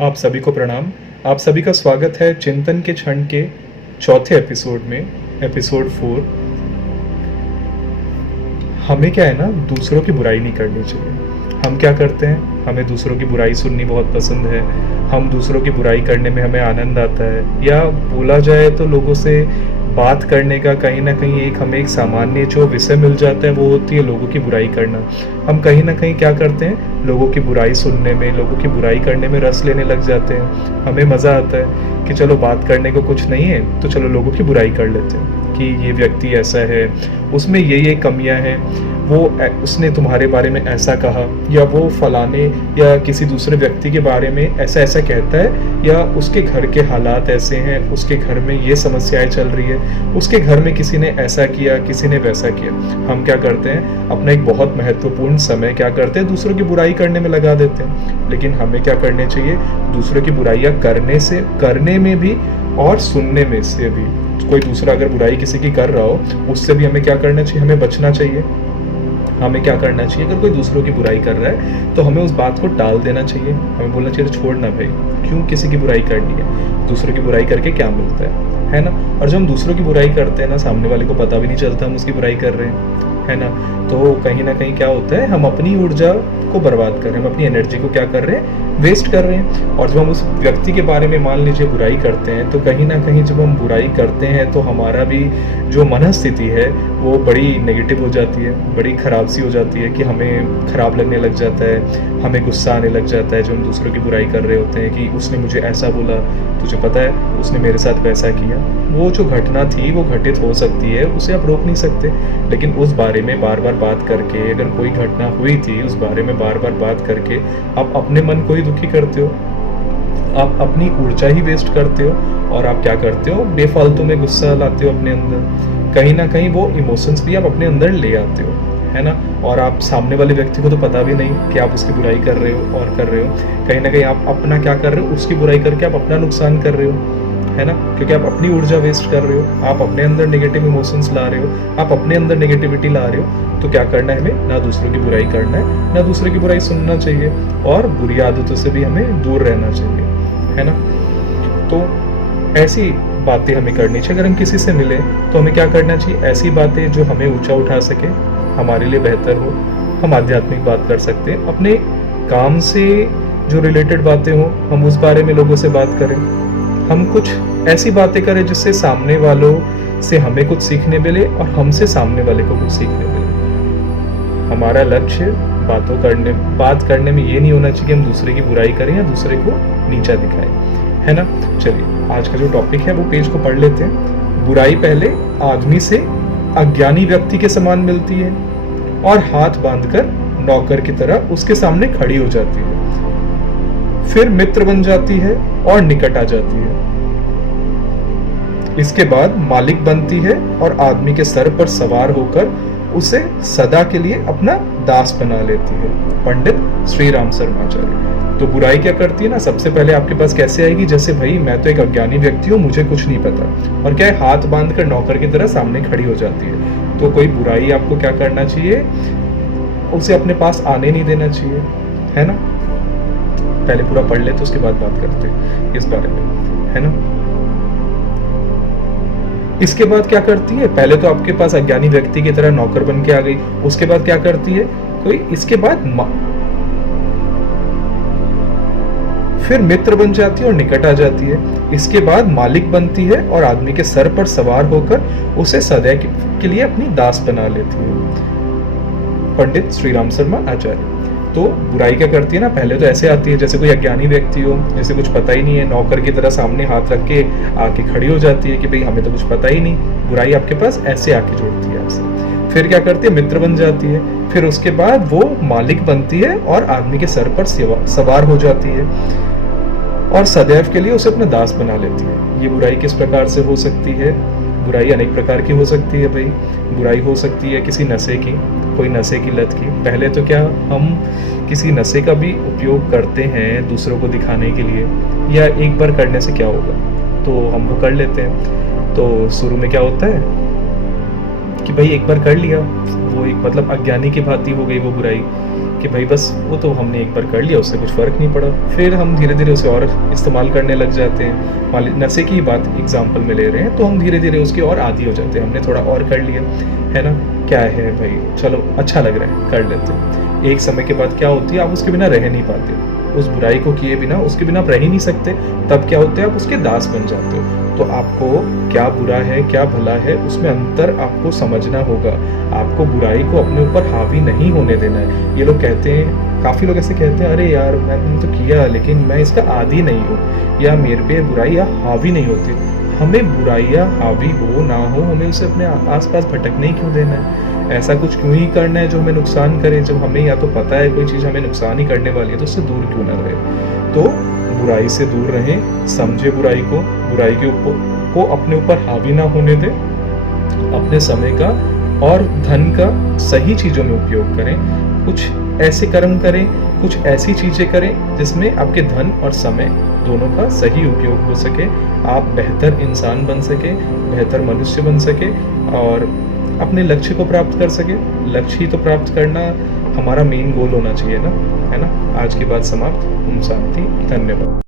आप सभी को प्रणाम। आप सभी का स्वागत है चिंतन के क्षण के चौथे एपिसोड में, एपिसोड 4। हमें क्या है ना, दूसरों की बुराई नहीं करनी चाहिए। हम क्या करते हैं, हमें दूसरों की बुराई सुननी बहुत पसंद है। हम दूसरों की बुराई करने में हमें आनंद आता है, या बोला जाए तो लोगों से बात करने का कहीं ना कहीं हमें एक सामान्य जो विषय मिल जाता है वो होती है लोगों की बुराई करना। हम कहीं ना कहीं क्या करते हैं, लोगों की बुराई सुनने में, लोगों की बुराई करने में रस लेने लग जाते हैं। हमें मज़ा आता है कि चलो बात करने को कुछ नहीं है तो चलो लोगों की बुराई कर लेते हैं कि ये व्यक्ति ऐसा है, उसमें ये कमियां हैं, उसने तुम्हारे बारे में ऐसा कहा, या वो फलाने या किसी दूसरे व्यक्ति के बारे में ऐसा ऐसा कहता है, या उसके घर के हालात ऐसे हैं, उसके घर में ये समस्याएं चल रही है, उसके घर में किसी ने ऐसा किया, किसी ने वैसा किया। हम क्या करते हैं, अपना एक बहुत महत्वपूर्ण समय क्या करते हैं, दूसरों की बुराई करने में लगा देते हैं। लेकिन हमें क्या करने चाहिए, दूसरों की बुराइयां करने में भी और सुनने में से भी। कोई दूसरा अगर बुराई किसी की कर रहा हो, उससे भी हमें क्या करना चाहिए, हमें बचना चाहिए। हमें क्या करना चाहिए, अगर कोई दूसरों की बुराई कर रहा है तो हमें उस बात को टाल देना चाहिए। हमें बोलना चाहिए छोड़ ना भाई, क्यों किसी की बुराई करनी है, दूसरों की बुराई करके क्या मिलता है ना। और जब हम दूसरों की बुराई करते हैं ना, सामने वाले को पता भी नहीं चलता हम उसकी बुराई कर रहे हैं, है ना। तो कहीं ना कहीं क्या होता है, हम अपनी ऊर्जा को बर्बाद कर रहे हैं, हम अपनी एनर्जी को क्या कर रहे हैं, वेस्ट कर रहे हैं। और जब हम उस व्यक्ति के बारे में मान लीजिए बुराई करते हैं, तो कहीं ना कहीं जब हम बुराई करते हैं तो हमारा भी जो मनस्थिति है वो बड़ी नेगेटिव हो जाती है, बड़ी खराब सी हो जाती है कि हमें खराब लगने लग जाता है, हमें गुस्सा आने लग जाता है। जो हम दूसरों की बुराई कर रहे होते हैं कि उसने मुझे ऐसा बोला, तुझे पता है उसने मेरे साथ वैसा किया। वो जो घटना थी वो घटित हो सकती है, उसे आप रोक नहीं सकते, लेकिन उस बारे में बार बार बात करके, अगर कोई घटना हुई थी उस बारे में बार बार बात करके आप अपने मन को ही दुखी करते हो, आप अपनी ऊर्जा ही वेस्ट करते हो, और आप क्या करते हो, बेफालतू में गुस्सा लाते हो अपने अंदर। कहीं ना कहीं वो इमोशंस भी आप अपने अंदर ले आते हो, है ना। और आप सामने वाले व्यक्ति को तो पता भी नहीं कि आप उसकी बुराई कर रहे हो और कर रहे हो। कहीं ना कहीं आप अपना क्या कर रहे हो, उसकी बुराई करके आप अपना नुकसान कर रहे हो, है ना। क्योंकि आप अपनी ऊर्जा वेस्ट कर रहे हो, आप अपने अंदर नेगेटिव इमोशंस ला रहे हो, आप अपने अंदर नेगेटिविटी ला रहे हो। तो क्या करना है, हमें ना दूसरों की बुराई करना है, ना दूसरों की बुराई सुनना चाहिए, और बुरी आदतों से भी हमें दूर रहना चाहिए, है ना। तो ऐसी बातें हमें करनी चाहिए। अगर हम किसी से मिले तो हमें क्या करना चाहिए, ऐसी बातें जो हमें ऊंचा उठा सके, हमारे लिए बेहतर हो। हम आध्यात्मिक बात कर सकते हैं, अपने काम से जो रिलेटेड बातें हो हम उस बारे में लोगों से बात करें। हम कुछ ऐसी बातें करें जिससे सामने वालों से हमें कुछ सीखने मिले और हमसे सामने वाले को कुछ सीखने मिले। हमारा लक्ष्य बात करने में ये नहीं होना चाहिए कि हम दूसरे की बुराई करें या दूसरे को नीचा दिखाएं, है ना। चलिए आज का जो टॉपिक है वो पेज को पढ़ लेते हैं। बुराई पहले आदमी से अज्ञानी व्यक्ति के समान मिलती है और हाथ बांधकर नौकर की तरह उसके सामने खड़ी हो जाती है, फिर मित्र बन जाती है और निकट आ जाती है। इसके बाद मालिक बनती है और आदमी के सर पर सवार होकर उसे सदा के लिए अपना दास बना लेती है। पंडित श्री राम शर्माचार्य। तो बुराई क्या करती है ना, सबसे पहले आपके पास कैसे आएगी, जैसे भाई मैं तो एक अज्ञानी व्यक्ति हूँ, मुझे कुछ नहीं पता, और क्या है, हाथ बांध कर नौकर की तरह सामने खड़ी हो जाती है। तो कोई बुराई आपको क्या करना चाहिए, उसे अपने पास आने नहीं देना चाहिए, है ना। पहले पूरा पढ़ लेते उसके बाद बात करते हैं इस बारे में, है ना। इसके बाद क्या करती है, पहले तो आपके पास अज्ञानी व्यक्ति की तरह नौकर बन के आ गई, उसके बाद क्या करती है, कोई इसके बाद फिर मित्र बन जाती है और निकट आ जाती है। इसके बाद मालिक बनती है और आदमी के सर पर सवार होकर उसे सदा के लिए अपनी दास बना लेती है। पंडित श्री राम शर्मा आचार्य। तो बुराई क्या करती है ना, पहले तो ऐसे आती है जैसे कोई अज्ञानी व्यक्ति हो, जैसे कुछ पता ही नहीं है, नौकर की तरह सामने हाथ रख के आके खड़ी हो जाती है कि भाई हमें तो कुछ पता ही नहीं। बुराई आपके पास ऐसे आके जुड़ती है आपसे। फिर क्या करती है, मित्र बन जाती है, फिर उसके बाद वो मालिक बनती है और आदमी के सर पर सवार हो जाती है और सदैव के लिए उसे अपना दास बना लेती है। ये बुराई किस प्रकार से हो सकती है, बुराई अनेक प्रकार की हो सकती है भाई। बुराई हो सकती है किसी नशे की, कोई नशे की लत की। पहले तो क्या हम किसी नशे का भी उपयोग करते हैं दूसरों को दिखाने के लिए, या एक बार करने से क्या होगा, तो हम वो कर लेते हैं। तो शुरू में क्या होता है कि भाई एक बार कर लिया, वो एक मतलब अज्ञानी की भांति हो गई वो बुराई कि भाई बस वो तो हमने एक बार कर लिया, उससे कुछ फ़र्क नहीं पड़ा। फिर हम धीरे-धीरे उसे और इस्तेमाल करने लग जाते हैं। मान ली नशे की ही बात एग्ज़ाम्पल में ले रहे हैं, तो हम धीरे-धीरे उसके और आदी हो जाते हैं। हमने थोड़ा और कर लिया, है ना? क्या है भाई, चलो अच्छा लग रहा है, कर लेते हैं। एक समय के बाद क्या होती है, आप उसके बिना रह नहीं पाते। उस बुराई को किए बिना, उसके बिना आप रह ही नहीं सकते। तब क्या होता है, आप उसके दास बन जाते हो। तो आपको क्या बुरा है, क्या भला है, उसमें अंतर आपको समझना होगा। आपको बुराई को अपने ऊपर हावी नहीं होने देना है। ये लोग कहते हैं, काफ़ी लोग ऐसे कहते हैं, अरे यार मैंने तो किया लेकिन मैं इसका आदी नहीं हूँ, या मेरे पे बुराइयाँ हावी नहीं होती। हमें बुराइयाँ हावी हो ना हो, हमें उसे अपने आस-पास भटकने ही क्यों देना है? ऐसा कुछ क्यों ही करना है जो हमें नुकसान करे, जब हमें या तो पता है कोई चीज़ हमें नुकसान ही करने वाली है, तो उससे दूर क्यों ना रहें? तो बुराई से दूर रहें, समझे बुराई के को अपने ऊपर हावी ना होने दें, अपने समय का और धन का सही चीज़ों में उपयोग करें। कुछ ऐसे कर्म करें, कुछ ऐसी चीज़ें करें जिसमें आपके धन और समय दोनों का सही उपयोग हो सके। आप बेहतर इंसान बन सकें, बेहतर मनुष्य बन सकें और अपने लक्ष्य को प्राप्त कर सकें। लक्ष्य ही तो प्राप्त करना हमारा मेन गोल होना चाहिए ना, है ना? आज की बात समाप्त। ओम शांति। धन्यवाद।